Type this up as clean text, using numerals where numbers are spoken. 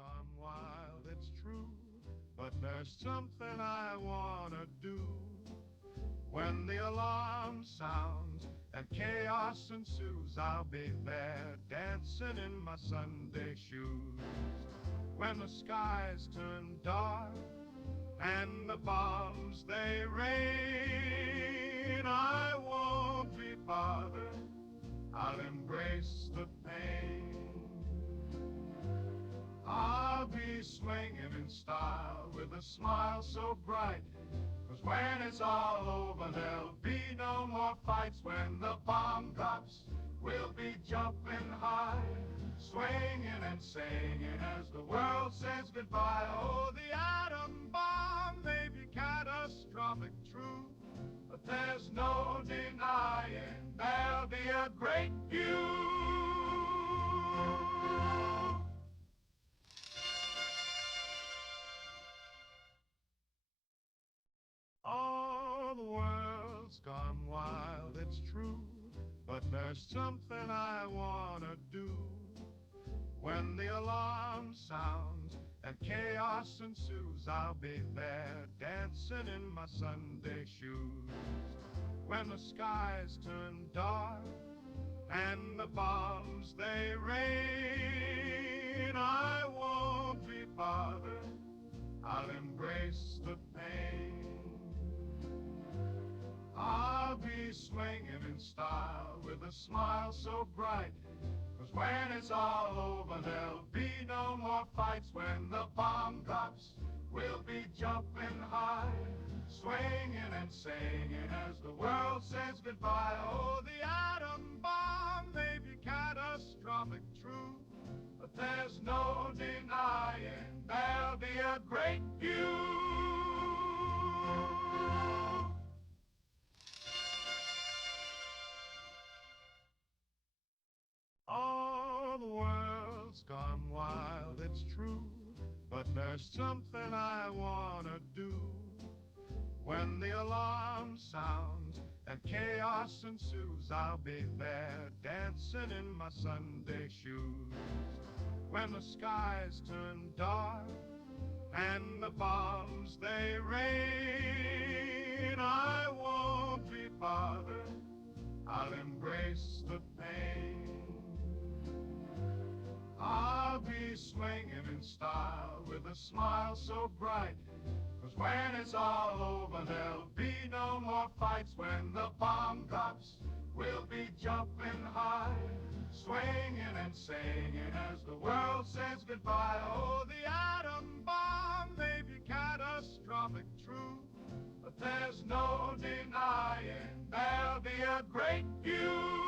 gone wild, it's true, but there's something I wanna do. When the alarm sounds and chaos ensues, I'll be there dancing in my Sunday shoes. When the skies turn dark and the bombs they rain, I won't be bothered, I'll embrace the pain. I'll be swinging in style with a smile so bright, 'cause when it's all over there'll be no more fights. When the bomb drops, we'll be jumping high, swinging and singing as the world says goodbye. Oh, the atom bomb may be catastrophic, true, but there's no denying there'll be a great view. Oh, the world's gone wild, it's true, but there's something I wanna do. When the alarm sounds and chaos ensues, I'll be there dancing in my Sunday shoes. When the skies turn dark and the bombs they rain, I won't be bothered, I'll embrace the pain. I'll be swinging in style with a smile so bright, 'cause when it's all over there'll be no more fights. When the bomb drops, we'll be jumping high, swinging and singing as the world says goodbye. Oh, the atom bomb may be catastrophic, true, but there's no denying there'll be a great view. Oh, the world's gone wild, it's true, but there's something I wanna do. When the alarm sounds and chaos ensues, I'll be there dancing in my Sunday shoes. When the skies turn dark and the bombs they rain, I won't be bothered, I'll embrace the pain. I'll be swinging in style with a smile so bright, 'cause when it's all over there'll be no more fights. When the bomb drops, we'll be jumping high, swinging and singing as the world says goodbye. Oh, the atom bomb may be catastrophic, true, but there's no denying there'll be a great view.